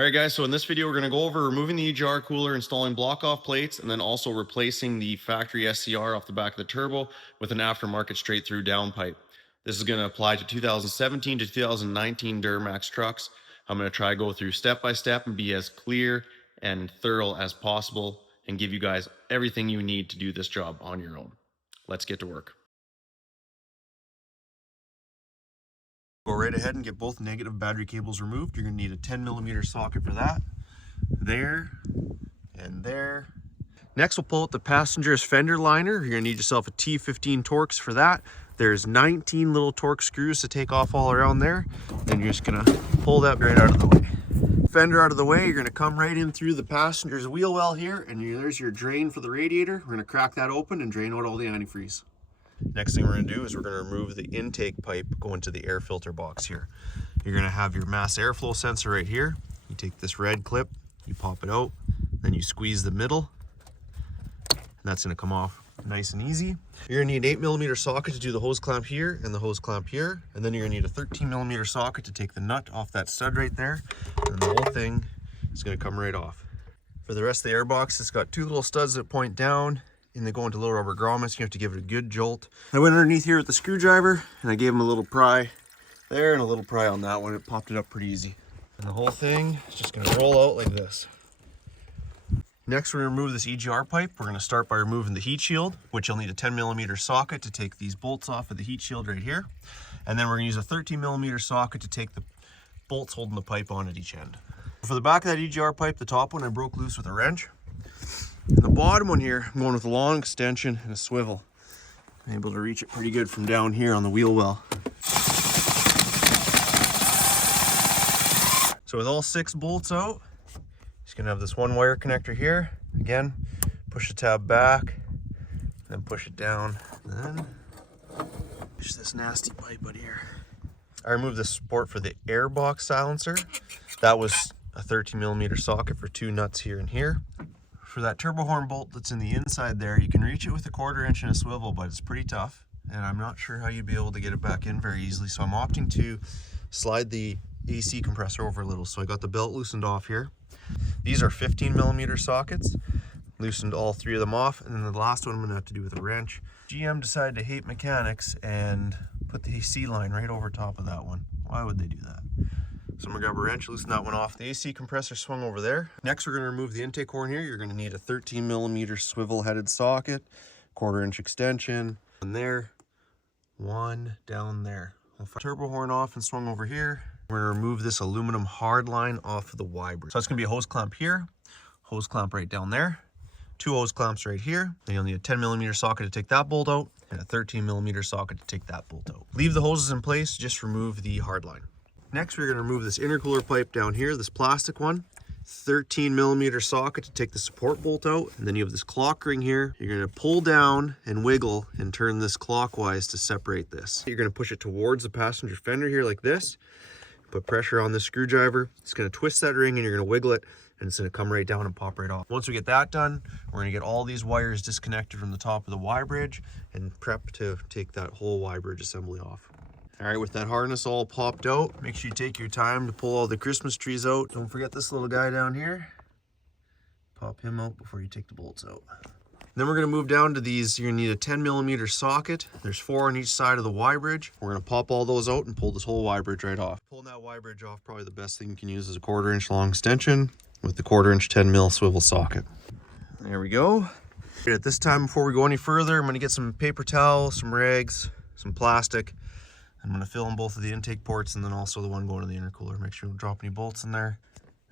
Alright guys, so in this video we're going to go over removing the EGR cooler, installing block off plates, and then also replacing the factory SCR off the back of the turbo with an aftermarket straight through downpipe. This is going to apply to 2017 to 2019 Duramax trucks. I'm going to try to go through step by step and be as clear and thorough as possible and give you guys everything you need to do this job on your own. Let's get to work. Go right ahead and get both negative battery cables removed. You're going to need a 10mm socket for that. There and there. Next, we'll pull out the passenger's fender liner. You're going to need yourself a T15 Torx for that. There's 19 little Torx screws to take off all around there. Then you're just going to pull that right out of the way. Fender out of the way, you're going to come right in through the passenger's wheel well here, and there's your drain for the radiator. We're going to crack that open and drain out all the antifreeze. Next thing we're going to do is we're going to remove the intake pipe going to the air filter box here. You're going to have your mass airflow sensor right here. You take this red clip, you pop it out, then you squeeze the middle, and that's going to come off nice and easy. You're going to need an 8mm socket to do the hose clamp here and the hose clamp here, and then you're going to need a 13mm socket to take the nut off that stud right there, and the whole thing is going to come right off. For the rest of the airbox, it's got two little studs that point down, and they go into little rubber grommets. You have to give it a good jolt. I went underneath here with the screwdriver and I gave them a little pry there and a little pry on that one. It popped it up pretty easy. And the whole thing is just going to roll out like this. Next, we're going to remove this EGR pipe. We're going to start by removing the heat shield, which you'll need a 10mm socket to take these bolts off of the heat shield right here. And then we're going to use a 13mm socket to take the bolts holding the pipe on at each end. For the back of that EGR pipe, the top one I broke loose with a wrench. And the bottom one here, I'm going with a long extension and a swivel. I'm able to reach it pretty good from down here on the wheel well. So with all 6 bolts out, just gonna have this one wire connector here. Again, push the tab back, then push it down, then push this nasty pipe out here. I removed the support for the airbox silencer. That was a 13mm socket for 2 nuts here and here. For that turbo horn bolt that's in the inside there, you can reach it with a 1/4 inch and a swivel, but it's pretty tough, and I'm not sure how you'd be able to get it back in very easily, so I'm opting to slide the AC compressor over a little. So I got the belt loosened off here. These are 15mm sockets. Loosened all 3 of them off, and then the last one I'm gonna have to do with a wrench. GM decided to hate mechanics and put the AC line right over top of that one. Why would they do that? So I'm gonna grab a wrench, loosen that one off. The AC compressor swung over there. Next, we're gonna remove the intake horn here. You're gonna need a 13mm swivel headed socket, 1/4 inch extension, and there, one down there. I'll fire the turbo horn off and swung over here. We're gonna remove this aluminum hard line off of the Y bridge. So it's gonna be a hose clamp here, hose clamp right down there, 2 hose clamps right here. Then you'll need a 10mm socket to take that bolt out, and a 13mm socket to take that bolt out. Leave the hoses in place, just remove the hard line. Next, we're going to remove this intercooler pipe down here, this plastic one. 13mm socket to take the support bolt out. And then you have this clock ring here. You're going to pull down and wiggle and turn this clockwise to separate this. You're going to push it towards the passenger fender here like this. Put pressure on this screwdriver. It's going to twist that ring and you're going to wiggle it, and it's going to come right down and pop right off. Once we get that done, we're going to get all these wires disconnected from the top of the Y bridge and prep to take that whole Y bridge assembly off. All right, with that harness all popped out, make sure you take your time to pull all the Christmas trees out. Don't forget this little guy down here. Pop him out before you take the bolts out. Then we're gonna move down to these. You're gonna need a 10mm socket. There's 4 on each side of the Y bridge. We're gonna pop all those out and pull this whole Y bridge right off. Pulling that Y bridge off, probably the best thing you can use is a 1/4 inch long extension with the 1/4 inch 10mm swivel socket. There we go. At this time, before we go any further, I'm gonna get some paper towel, some rags, some plastic. I'm going to fill in both of the intake ports and then also the one going to the intercooler. Make sure you don't drop any bolts in there.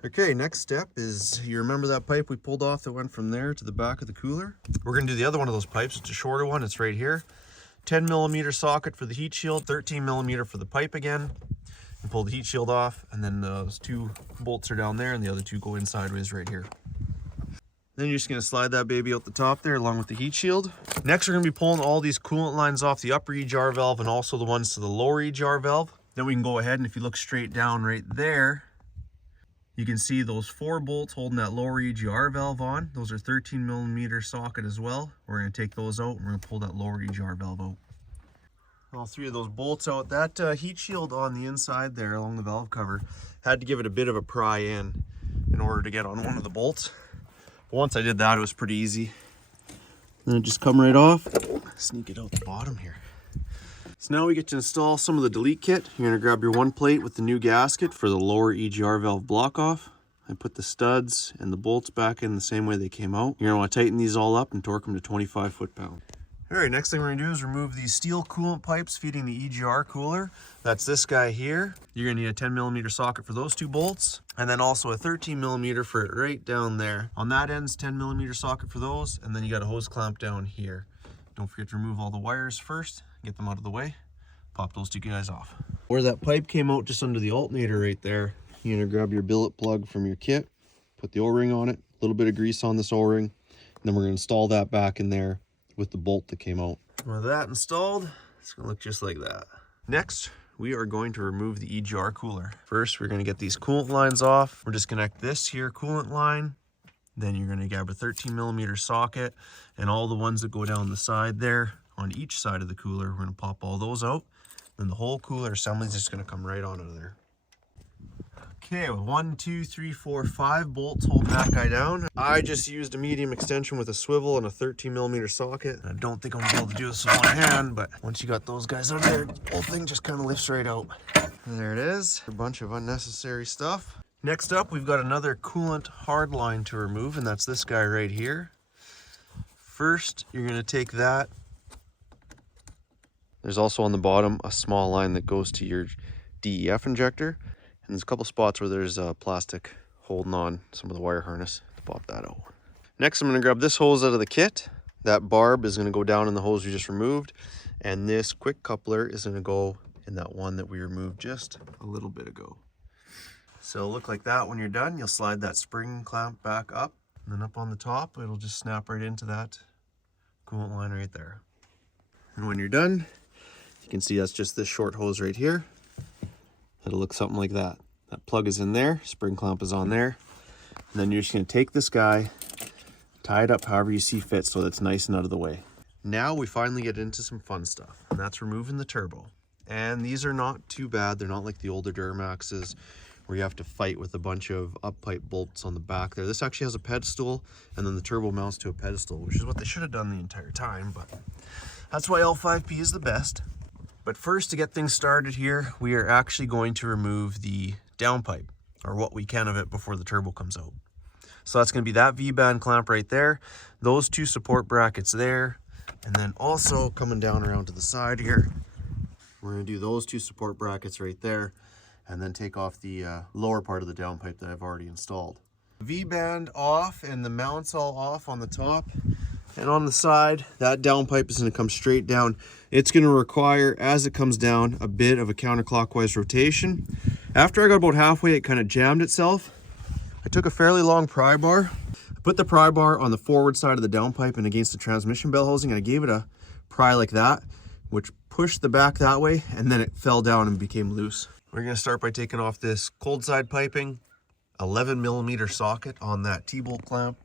Okay, next step is, you remember that pipe we pulled off that went from there to the back of the cooler? We're going to do the other one of those pipes. It's a shorter one. It's right here. 10mm socket for the heat shield, 13mm for the pipe again. And pull the heat shield off, and then those 2 bolts are down there and the other 2 go in sideways right here. Then you're just going to slide that baby out the top there along with the heat shield. Next, we're going to be pulling all these coolant lines off the upper EGR valve and also the ones to the lower EGR valve. Then we can go ahead, and if you look straight down right there, you can see those 4 bolts holding that lower EGR valve on. Those are 13mm socket as well. We're going to take those out and we're going to pull that lower EGR valve out. All 3 of those bolts out. That heat shield on the inside there along the valve cover, had to give it a bit of a pry in. in order to get on one of the bolts. But once I did that, it was pretty easy. Then it just come right off. Sneak it out the bottom here. So now we get to install some of the delete kit. You're gonna grab your one plate with the new gasket for the lower EGR valve block off. And put the studs and the bolts back in the same way they came out. You're gonna wanna tighten these all up and torque them to 25 foot-pound. All right, next thing we're gonna do is remove these steel coolant pipes feeding the EGR cooler. That's this guy here. You're gonna need a 10mm socket for those two bolts, and then also a 13mm for it right down there. On that end's 10mm socket for those, and then you got a hose clamp down here. Don't forget to remove all the wires first, get them out of the way. Pop those two guys off. Where that pipe came out just under the alternator right there, you're gonna grab your billet plug from your kit, put the O-ring on it, a little bit of grease on this O-ring, and then we're gonna install that back in there with the bolt that came out. With that installed, it's gonna look just like that. Next, we are going to remove the EGR cooler. First, we're gonna get these coolant lines off. We'll disconnect this here coolant line. Then you're gonna grab a 13mm socket and all the ones that go down the side there on each side of the cooler. We're gonna pop all those out. Then the whole cooler assembly is just gonna come right out of there. Okay, with 1, 2, 3, 4, 5 bolts holding that guy down. I just used a medium extension with a swivel and a 13mm socket. I don't think I'm gonna be able to do this with one hand, but once you got those guys out there, the whole thing just kind of lifts right out. And there it is, a bunch of unnecessary stuff. Next up, we've got another coolant hard line to remove, and that's this guy right here. First, you're gonna take that. There's also on the bottom a small line that goes to your DEF injector. And there's a couple spots where there's plastic holding on some of the wire harness to pop that out. Next, I'm gonna grab this hose out of the kit. That barb is gonna go down in the hose we just removed. And this quick coupler is gonna go in that one that we removed just a little bit ago. So it'll look like that when you're done. You'll slide that spring clamp back up, and then up on the top, it'll just snap right into that coolant line right there. And when you're done, you can see that's just this short hose right here. It'll look something like that. That plug is in there, spring clamp is on there. And then you're just gonna take this guy, tie it up however you see fit so that it's nice and out of the way. Now we finally get into some fun stuff, and that's removing the turbo. And these are not too bad. They're not like the older Duramaxes where you have to fight with a bunch of up-pipe bolts on the back there. This actually has a pedestal, and then the turbo mounts to a pedestal, which is what they should have done the entire time, but that's why L5P is the best. But first, to get things started here, we are actually going to remove the downpipe, or what we can of it before the turbo comes out. So that's going to be that V-band clamp right there, those two support brackets there, and then also coming down around to the side here, we're going to do those two support brackets right there, and then take off the lower part of the downpipe that I've already installed. V-band off and the mounts all off on the top. And on the side, that downpipe is going to come straight down. It's going to require, as it comes down, a bit of a counterclockwise rotation. After I got about halfway, it kind of jammed itself. I took a fairly long pry bar, put the pry bar on the forward side of the downpipe and against the transmission bell housing, and I gave it a pry like that, which pushed the back that way, and then it fell down and became loose. We're going to start by taking off this cold side piping, 11mm socket on that T-bolt clamp.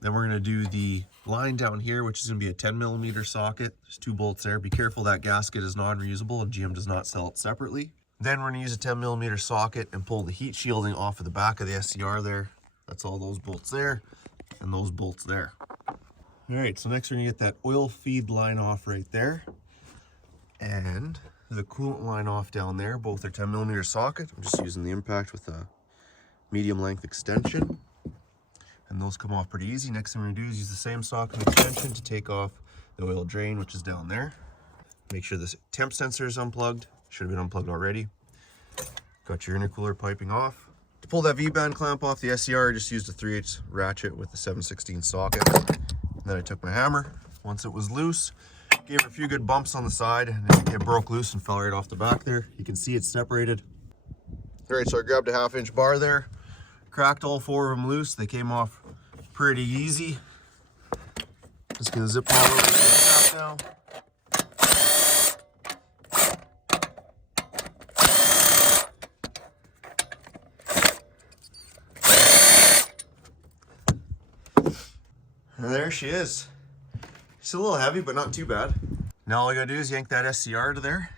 Then we're going to do the line down here, which is going to be a 10mm socket. There's 2 bolts there. Be careful that gasket is non-reusable and GM does not sell it separately. Then we're going to use a 10mm socket and pull the heat shielding off of the back of the SCR there. That's all those bolts there and those bolts there. All right, so next we're going to get that oil feed line off right there. And the coolant line off down there. Both are 10mm socket. I'm just using the impact with a medium length extension. And those come off pretty easy. Next thing we're gonna do is use the same socket and extension to take off the oil drain, which is down there. Make sure this temp sensor is unplugged. Should have been unplugged already. Got your intercooler piping off. To pull that V-band clamp off the SCR, I just used a 3/8 ratchet with the 7/16 socket. And then I took my hammer. Once it was loose, gave it a few good bumps on the side, and it broke loose and fell right off the back there. You can see it's separated. All right, so I grabbed a 1/2-inch bar there, cracked all 4 of them loose. They came off pretty easy. Just gonna zip them all over the now. And there she is. She's a little heavy, but not too bad. Now all I gotta do is yank that SCR to there.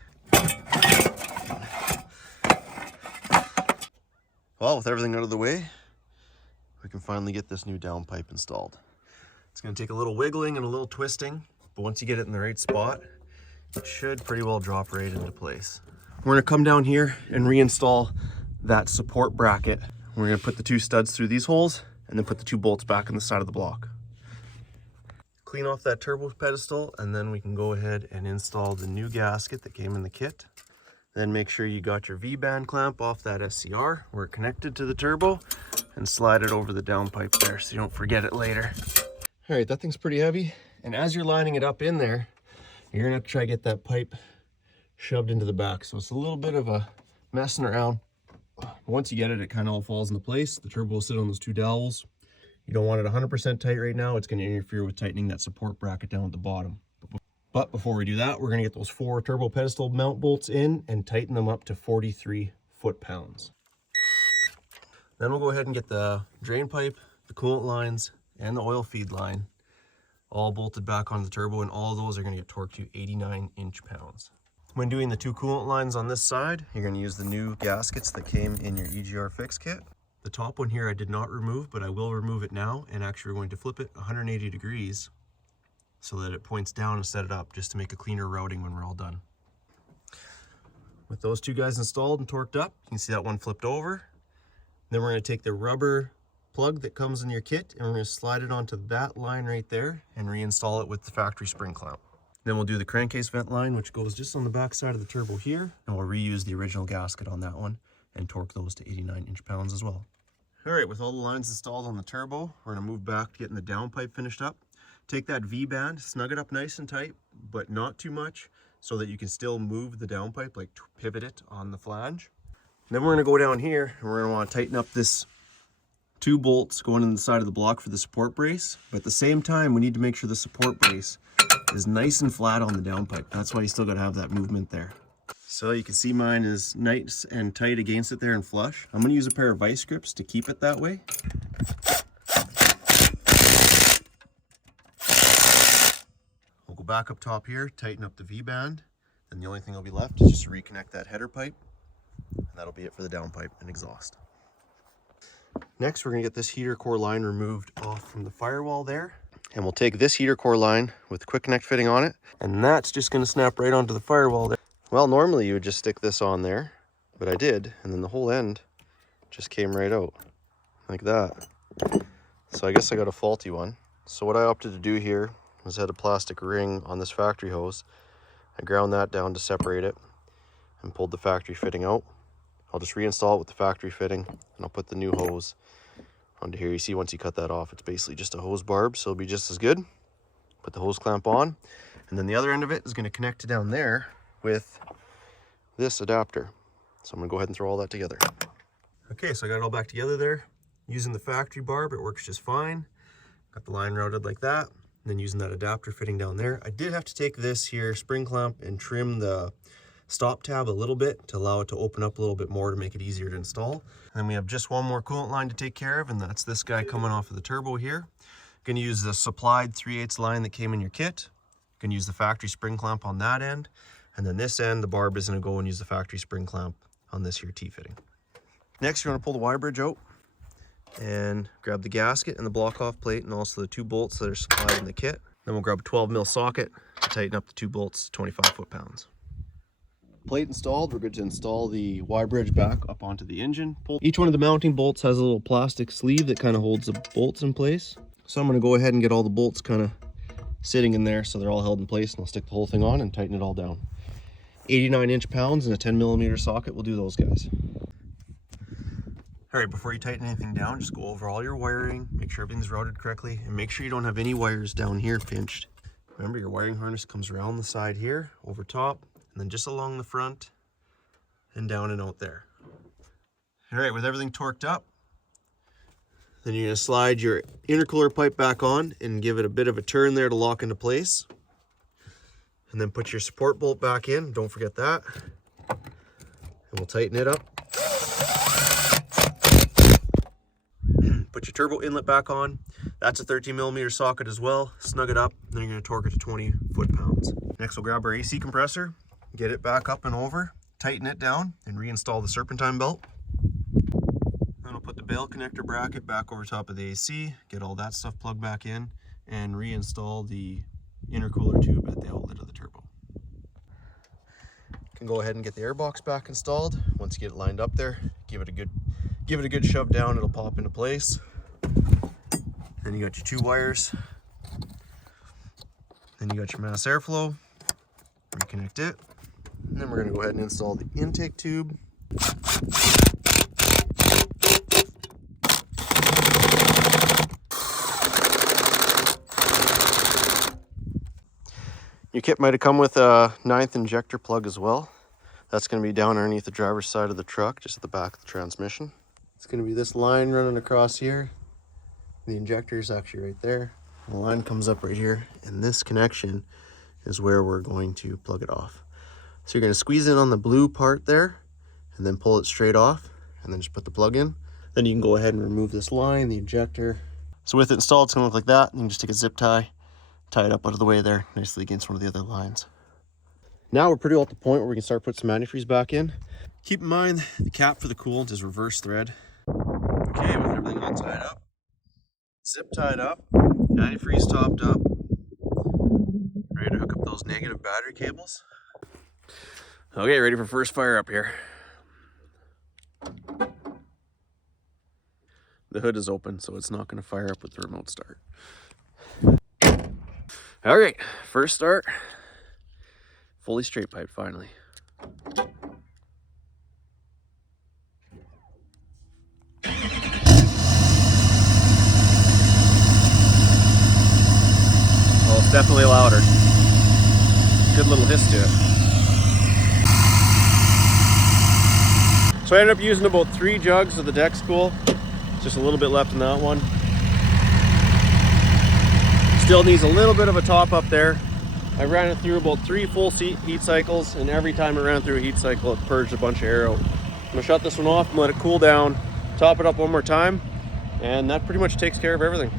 Well, with everything out of the way, we can finally get this new downpipe installed. It's going to take a little wiggling and a little twisting, but once you get it in the right spot, it should pretty well drop right into place. We're going to come down here and reinstall that support bracket. We're going to put the 2 studs through these holes and then put the 2 bolts back in the side of the block. Clean off that turbo pedestal, and then we can go ahead and install the new gasket that came in the kit. Then make sure you got your V-band clamp off that SCR where it connected to the turbo, and slide it over the downpipe there so you don't forget it later. All right, that thing's pretty heavy, and as you're lining it up in there, you're gonna have to try to get that pipe shoved into the back. So it's a little bit of a messing around. Once you get it, it kind of all falls into place. The turbo will sit on those 2 dowels. You don't want it 100% tight right now. It's gonna interfere with tightening that support bracket down at the bottom. But before we do that, we're gonna get those 4 turbo pedestal mount bolts in and tighten them up to 43 foot-pounds. Then we'll go ahead and get the drain pipe, the coolant lines, and the oil feed line all bolted back on the turbo, and all of those are going to get torqued to 89 inch-pounds. When doing the 2 coolant lines on this side, you're going to use the new gaskets that came in your EGR fix kit. The top one here I did not remove, but I will remove it now, and actually we're going to flip it 180 degrees so that it points down and set it up, just to make a cleaner routing when we're all done. With those 2 guys installed and torqued up, you can see that one flipped over. Then we're going to take the rubber plug that comes in your kit, and we're going to slide it onto that line right there and reinstall it with the factory spring clamp. Then we'll do the crankcase vent line, which goes just on the back side of the turbo here, and we'll reuse the original gasket on that one and torque those to 89 inch-pounds as well. All right, with all the lines installed on the turbo, we're going to move back to getting the downpipe finished up. Take that V-band, snug it up nice and tight, but not too much, so that you can still move the downpipe, like pivot it on the flange. Then we're going to go down here and we're going to want to tighten up this 2 bolts going in the side of the block for the support brace. But at the same time, we need to make sure the support brace is nice and flat on the downpipe. That's why you still got to have that movement there. So you can see mine is nice and tight against it there and flush. I'm going to use a pair of vice grips to keep it that way. We'll go back up top here, tighten up the V-band. Then the only thing that'll be left is just to reconnect that header pipe. And that'll be it for the downpipe and exhaust. Next, we're going to get this heater core line removed off from the firewall there. And we'll take this heater core line with the quick connect fitting on it, and that's just going to snap right onto the firewall there. Well, normally you would just stick this on there, but I did, and then the whole end just came right out like that. So I guess I got a faulty one. So what I opted to do here was add a plastic ring on this factory hose. I ground that down to separate it and pulled the factory fitting out. I'll just reinstall it with the factory fitting, and I'll put the new hose onto here. You see, once you cut that off, it's basically just a hose barb, so it'll be just as good. Put the hose clamp on, and then the other end of it is going to connect down there with this adapter. So I'm going to go ahead and throw all that together. Okay, so I got it all back together there. Using the factory barb, it works just fine. Got the line routed like that, and then using that adapter fitting down there. I did have to take this here spring clamp and trim the stop tab a little bit to allow it to open up a little bit more to make it easier to install. And then we have just one more coolant line to take care of, and that's this guy coming off of the turbo here. Going to use the supplied 3/8 line that came in your kit. Going to use the factory spring clamp on that end, and then this end, the barb is going to go and use the factory spring clamp on this here T-fitting. Next, you're going to pull the Y bridge out and grab the gasket and the block off plate, and also the 2 bolts that are supplied in the kit. Then we'll grab a 12mm socket to tighten up the 2 bolts to 25 foot-pounds. Plate installed, we're good to install the Y bridge back up onto the engine. Each one of the mounting bolts has a little plastic sleeve that kind of holds the bolts in place. So I'm going to go ahead and get all the bolts kind of sitting in there so they're all held in place, and I'll stick the whole thing on and tighten it all down. 89 inch-pounds and a 10mm socket will do those guys. All right, before you tighten anything down, just go over all your wiring, make sure everything's routed correctly, and make sure you don't have any wires down here pinched. Remember, your wiring harness comes around the side here, over top, and then just along the front and down and out there. All right, with everything torqued up, then you're going to slide your intercooler pipe back on and give it a bit of a turn there to lock into place. And then put your support bolt back in, don't forget that. And we'll tighten it up. Put your turbo inlet back on. That's a 13mm socket as well. Snug it up, then you're going to torque it to 20 foot-pounds. Next, we'll grab our AC compressor, get it back up and over, tighten it down, and reinstall the serpentine belt. Then we'll put the bail connector bracket back over top of the AC, get all that stuff plugged back in, and reinstall the intercooler tube at the outlet of the turbo. Can go ahead and get the air box back installed. Once you get it lined up there, give it a good shove down, it'll pop into place. Then you got your 2 wires. Then you got your mass airflow. Reconnect it. And then we're gonna go ahead and install the intake tube. Your kit might have come with a 9th injector plug as well. That's going to be down underneath the driver's side of the truck, just at the back of the transmission. It's going to be this line running across here. The injector is actually right there. The line comes up right here, and this connection is where we're going to plug it off. So you're going to squeeze in on the blue part there, and then pull it straight off, and then just put the plug in. Then you can go ahead and remove this line, the injector. So with it installed, it's going to look like that. You can just take a zip tie, tie it up out of the way there, nicely against one of the other lines. Now we're pretty well at the point where we can start putting some antifreeze back in. Keep in mind, the cap for the coolant is reverse thread. Okay, with everything all tied up, zip tied up, antifreeze topped up, ready to hook up those negative battery cables. Okay, ready for first fire up here. The hood is open, so it's not going to fire up with the remote start. All right, first start, fully straight pipe finally. Well, it's definitely louder. Good little hiss to it. So I ended up using about 3 jugs of the deck spool. Just a little bit left in that one. Still needs a little bit of a top up there. I ran it through about 3 full heat cycles, and every time it ran through a heat cycle, it purged a bunch of air out. I'm gonna shut this one off and let it cool down, top it up one more time, and that pretty much takes care of everything.